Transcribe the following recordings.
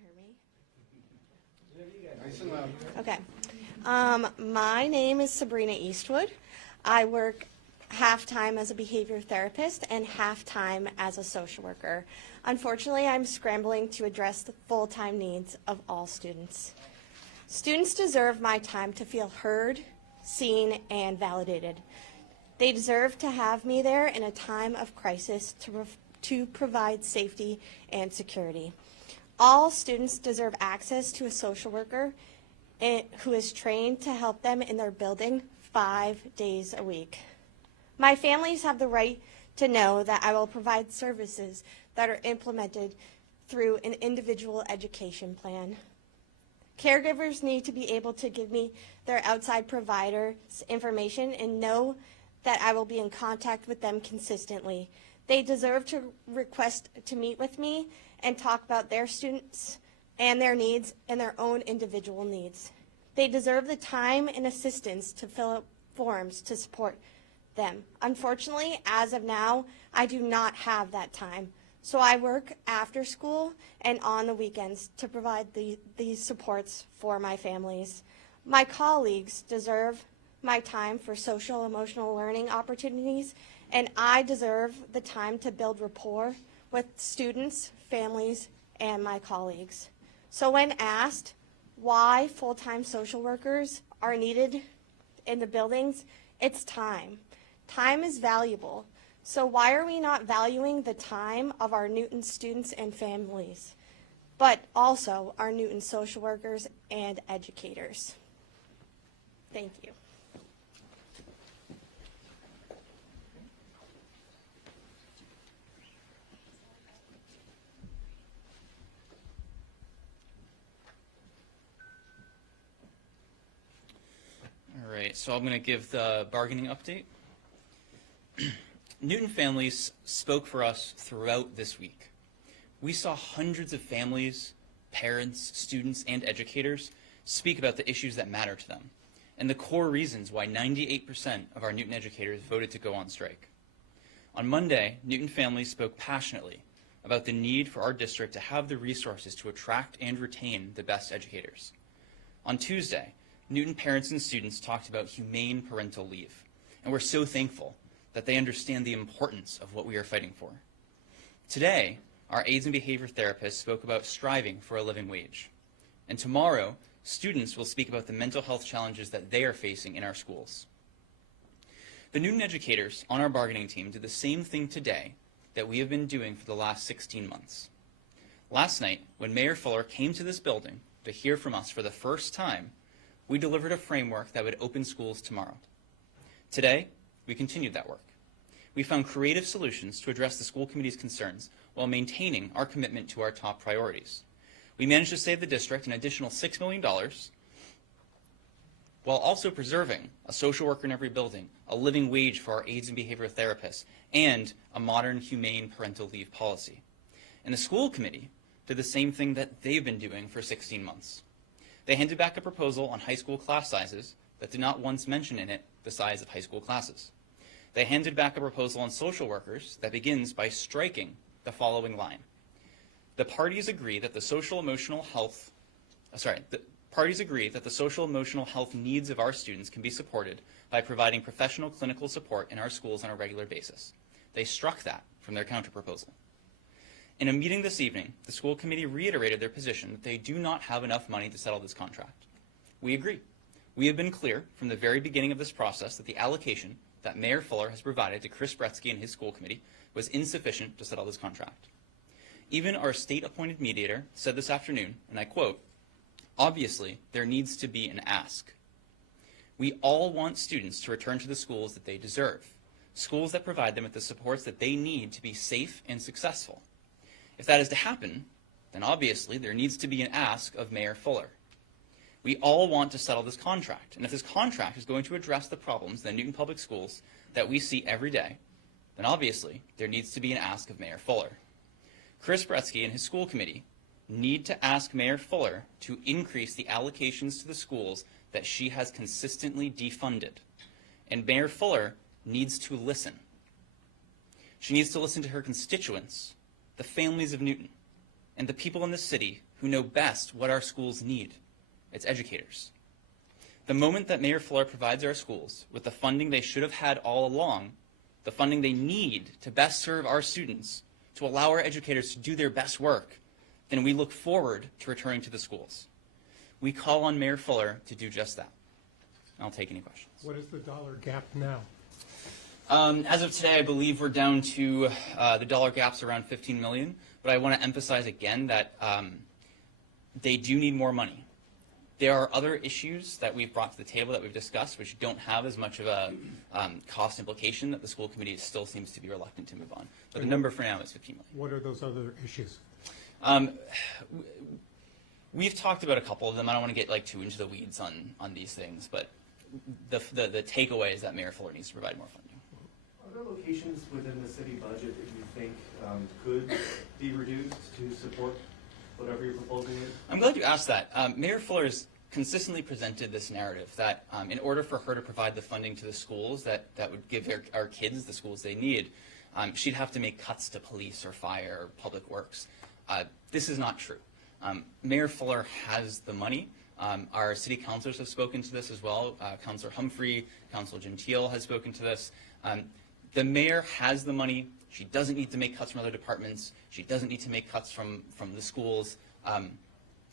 you hear me? Nice and loud. Okay. My name is Sabrina Eastwood. I work half-time as a behavior therapist and half-time as a social worker. Unfortunately, I'm scrambling to address the full-time needs of all students. Students deserve my time to feel heard, seen, and validated. They deserve to have me there in a time of crisis to provide safety and security. All students deserve access to a social worker who is trained to help them in their building 5 days a week. My families have the right to know that I will provide services that are implemented through an individual education plan. Caregivers need to be able to give me their outside provider's information and know that I will be in contact with them consistently. They deserve to request to meet with me and talk about their students and their needs and their own individual needs. They deserve the time and assistance to fill out forms to support them. Unfortunately, as of now, I do not have that time. So I work after school and on the weekends to provide these supports for my families. My colleagues deserve my time for social emotional learning opportunities, and I deserve the time to build rapport with students, families, and my colleagues. So when asked why full-time social workers are needed in the buildings, it's time. Time is valuable. So why are we not valuing the time of our Newton students and families, but also our Newton social workers and educators? Thank you. All right, so I'm going to give the bargaining update. Newton families spoke for us throughout this week. We saw hundreds of families, parents, students, and educators speak about the issues that matter to them and the core reasons why 98% of our Newton educators voted to go on strike. On Monday, Newton families spoke passionately about the need for our district to have the resources to attract and retain the best educators. On Tuesday, Newton parents and students talked about humane parental leave, and we're so thankful that they understand the importance of what we are fighting for. Today, our aides and behavior therapists spoke about striving for a living wage. And tomorrow, students will speak about the mental health challenges that they are facing in our schools. The Newton educators on our bargaining team did the same thing today that we have been doing for the last 16 months. Last night, when Mayor Fuller came to this building to hear from us for the first time, we delivered a framework that would open schools tomorrow. Today, we continued that work. We found creative solutions to address the school committee's concerns while maintaining our commitment to our top priorities. We managed to save the district an additional $6 million while also preserving a social worker in every building, a living wage for our aides and behavioral therapists, and a modern, humane parental leave policy. And the school committee did the same thing that they've been doing for 16 months. They handed back a proposal on high school class sizes that did not once mention in it the size of high school classes. They handed back a proposal on social workers that begins by striking the following line. The parties agree that the social emotional health needs of our students can be supported by providing professional clinical support in our schools on a regular basis. They struck that from their counterproposal. In a meeting this evening, the school committee reiterated their position that they do not have enough money to settle this contract. We agree. We have been clear from the very beginning of this process that the allocation that Mayor Fuller has provided to Chris Bretsky and his school committee was insufficient to settle this contract. Even our state-appointed mediator said this afternoon, and I quote, "Obviously, there needs to be an ask. We all want students to return to the schools that they deserve, schools that provide them with the supports that they need to be safe and successful. If that is to happen, then obviously there needs to be an ask of Mayor Fuller. We all want to settle this contract, and if this contract is going to address the problems in the Newton Public Schools that we see every day, then obviously there needs to be an ask of Mayor Fuller. Chris Bretsky and his school committee need to ask Mayor Fuller to increase the allocations to the schools that she has consistently defunded, and Mayor Fuller needs to listen. She needs to listen to her constituents, the families of Newton. and the people in the city who know best what our schools need. It's educators. The moment that Mayor Fuller provides our schools with the funding they should have had all along, the funding they need to best serve our students, to allow our educators to do their best work, then we look forward to returning to the schools. We call on Mayor Fuller to do just that. I'll take any questions. What is the dollar gap now? As of today, I believe we're down to the dollar gap's around $15 million, but I want to emphasize again that they do need more money. There are other issues that we've brought to the table that we've discussed which don't have as much of a cost implication that the school committee still seems to be reluctant to move on. But the number for now is $15 million. What are those other issues? We've talked about a couple of them. I don't want to get too into the weeds on these things, but the takeaway is that Mayor Fuller needs to provide more funding. Are there locations within the city budget that you think could be reduced to support whatever you're proposing is? I'm glad you asked that. Mayor Fuller has consistently presented this narrative that in order for her to provide the funding to the schools that would give our kids the schools they need, she'd have to make cuts to police or fire or public works. This is not true. Mayor Fuller has the money. Our city councilors have spoken to this as well. Councillor Humphrey, Councillor Gentile has spoken to this. The mayor has the money. She doesn't need to make cuts from other departments. She doesn't need to make cuts from the schools.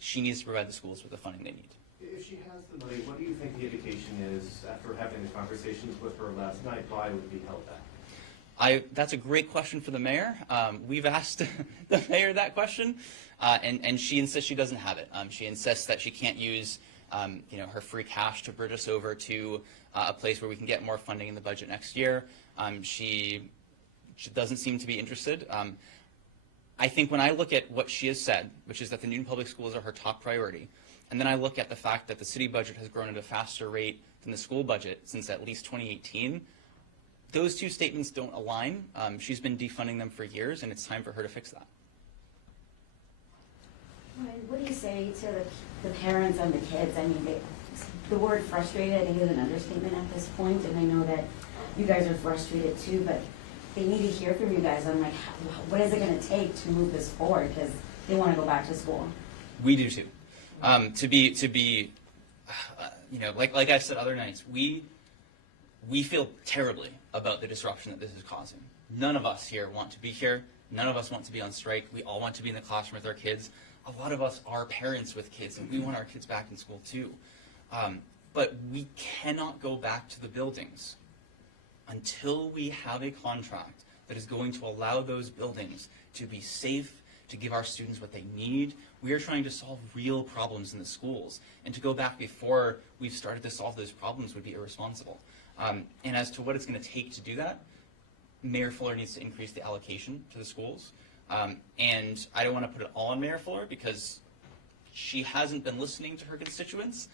She needs to provide the schools with the funding they need. If she has the money, what do you think the indication is after having the conversations with her last night? Why would it be held back? That's a great question for the mayor. We've asked the mayor that question, and she insists she doesn't have it. She insists that she can't use her free cash to bridge us over to a place where we can get more funding in the budget next year. She doesn't seem to be interested. I think when I look at what she has said, which is that the Newton Public Schools are her top priority, and then I look at the fact that the city budget has grown at a faster rate than the school budget since at least 2018, those two statements don't align. She's been defunding them for years, and it's time for her to fix that. What do you say to the parents and the kids? I mean, the word frustrated, I think, is an understatement at this point, and I know that you guys are frustrated too, but they need to hear from you guys on what is it going to take to move this forward, because they want to go back to school. We do too. To be, like I've said other nights, we feel terribly about the disruption that this is causing. None of us here want to be here. None of us want to be on strike. We all want to be in the classroom with our kids. A lot of us are parents with kids, and we want our kids back in school too. But we cannot go back to the buildings until we have a contract that is going to allow those buildings to be safe, to give our students what they need. We are trying to solve real problems in the schools, and to go back before we've started to solve those problems would be irresponsible. And as to what it's going to take to do that, Mayor Fuller needs to increase the allocation to the schools. And I don't want to put it all on Mayor Fuller because she hasn't been listening to her constituents.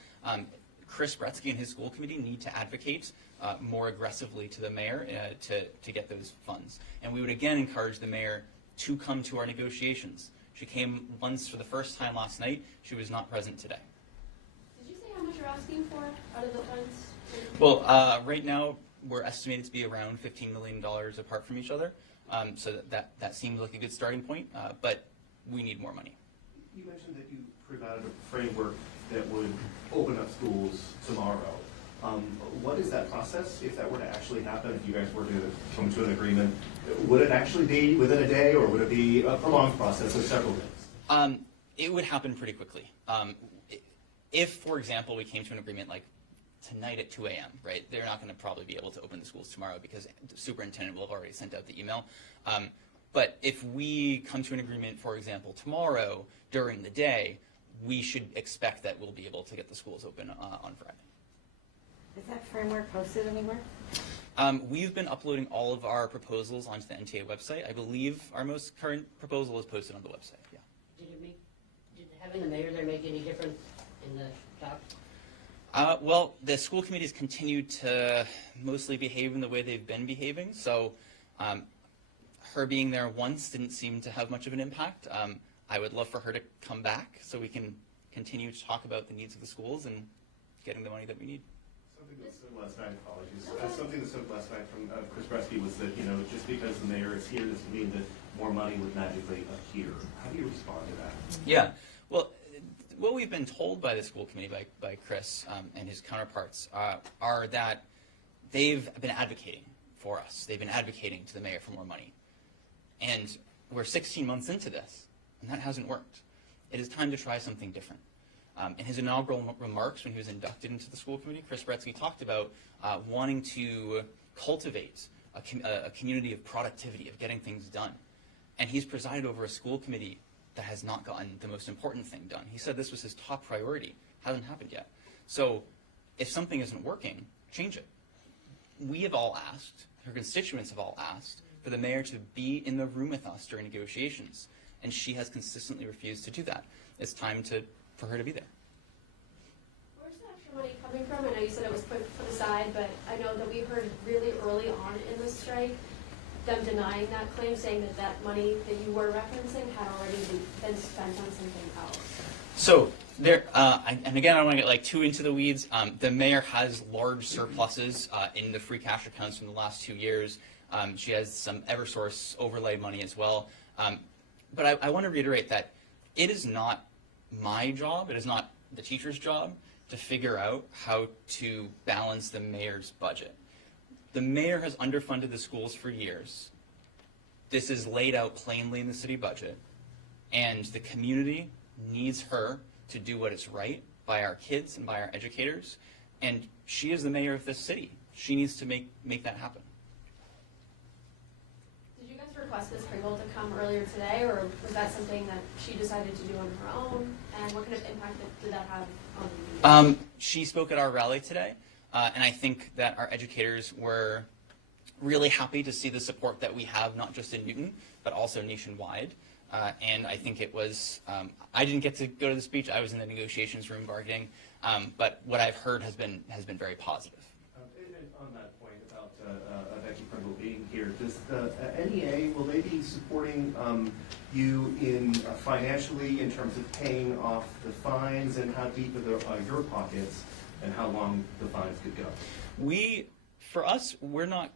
Chris Bretsky and his school committee need to advocate more aggressively to the mayor to get those funds. And we would again encourage the mayor to come to our negotiations. She came once for the first time last night. She was not present today. Did you say how much you're asking for out of the funds? Well, right now we're estimated to be around $15 million apart from each other. So that seems like a good starting point, but we need more money. You mentioned that you provided a framework that would open up schools tomorrow. What is that process if that were to actually happen, if you guys were to come to an agreement? Would it actually be within a day, or would it be a prolonged process of several days? It would happen pretty quickly. If, for example, we came to an agreement like tonight at 2 a.m., right? They're not going to probably be able to open the schools tomorrow because the superintendent will have already sent out the email. But if we come to an agreement, for example, tomorrow during the day, we should expect that we'll be able to get the schools open on Friday. Is that framework posted anywhere? We've been uploading all of our proposals onto the NTA website. I believe our most current proposal is posted on the website, yeah. Did having the mayor there make any difference in the talks? Well, the school committees continued to mostly behave in the way they've been behaving, so her being there once didn't seem to have much of an impact. I would love for her to come back so we can continue to talk about the needs of the schools and getting the money that we need. Something that was said last night, apologies. Something that said last night from Chris Bresky was that, just because the mayor is here doesn't mean that more money would magically appear. How do you respond to that? Yeah. Well, what we've been told by the school committee, by Chris and his counterparts, are that they've been advocating for us. They've been advocating to the mayor for more money. And we're 16 months into this, and that hasn't worked. It is time to try something different. In his inaugural remarks when he was inducted into the school committee, Chris Bretsky talked about wanting to cultivate a community of productivity, of getting things done. And he's presided over a school committee that has not gotten the most important thing done. He said this was his top priority. Hasn't happened yet. So if something isn't working, change it. We have all asked, her constituents have all asked, for the mayor to be in the room with us during negotiations. And she has consistently refused to do that. It's time for her to be there. Where's the extra money coming from? I know you said it was put aside, but I know that we heard really early on in the strike them denying that claim, saying that that money that you were referencing had already been spent on something else. So there, and again, I don't want to get too into the weeds. The mayor has large surpluses in the free cash accounts from the last 2 years. She has some Eversource overlay money as well. But I want to reiterate that it is not my job, it is not the teacher's job to figure out how to balance the mayor's budget. The mayor has underfunded the schools for years. This is laid out plainly in the city budget, and the community needs her to do what is right by our kids and by our educators, and she is the mayor of this city. She needs to make that happen. Did you guys request Ms. Pringle to come earlier today, or was that something that she decided to do on her own? And what kind of impact did that have on the meeting? She spoke at our rally today, and I think that our educators were really happy to see the support that we have, not just in Newton, but also nationwide. And I think it was, I didn't get to go to the speech. I was in the negotiations room bargaining, but what I've heard has been very positive. And on that point about Becky Pringle being here, does the NEA, will they be supporting you in financially in terms of paying off the fines, and how deep are your pockets, and how long the fines could go? For us, we're not,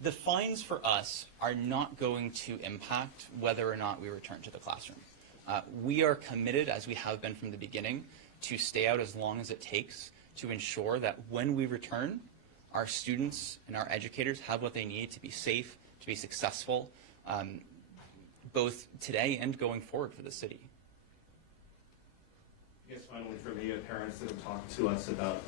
the fines for us are not going to impact whether or not we return to the classroom. We are committed, as we have been from the beginning, to stay out as long as it takes to ensure that when we return, our students and our educators have what they need to be safe, to be successful, both today and going forward for the city. I guess finally for me, parents that have talked to us about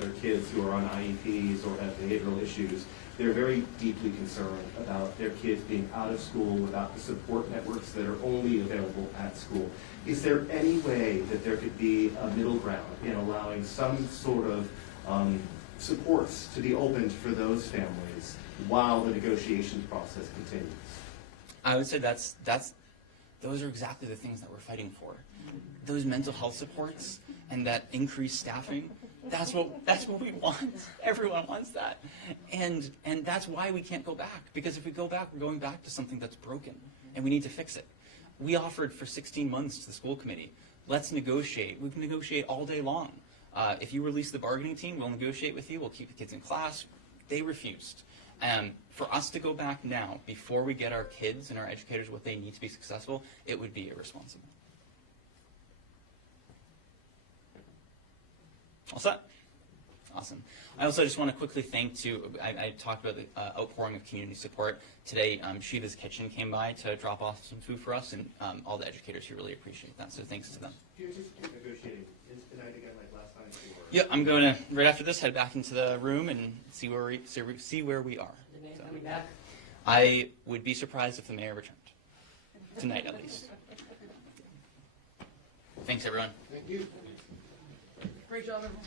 their kids who are on IEPs or have behavioral issues, they're very deeply concerned about their kids being out of school without the support networks that are only available at school. Is there any way that there could be a middle ground in allowing some sort of supports to be opened for those families while the negotiations process continues? I would say those are exactly the things that we're fighting for. Those mental health supports and that increased staffing, that's what we want. Everyone wants that. And that's why we can't go back. Because if we go back, we're going back to something that's broken, and we need to fix it. We offered for 16 months to the school committee, let's negotiate. We can negotiate all day long. If you release the bargaining team, we'll negotiate with you. We'll keep the kids in class. They refused. For us to go back now, before we get our kids and our educators what they need to be successful, it would be irresponsible. All set? Awesome. I also just want to quickly thank I talked about the outpouring of community support. Today, Shiva's Kitchen came by to drop off some food for us, and all the educators here really appreciate that, so thanks to them. Do you anticipate negotiating tonight again like last time? Yeah, I'm going to, right after this, head back into the room and see where we are. The mayor coming back? I would be surprised if the mayor returned. Tonight, at least. Thanks, everyone. Thank you. Great job, everyone.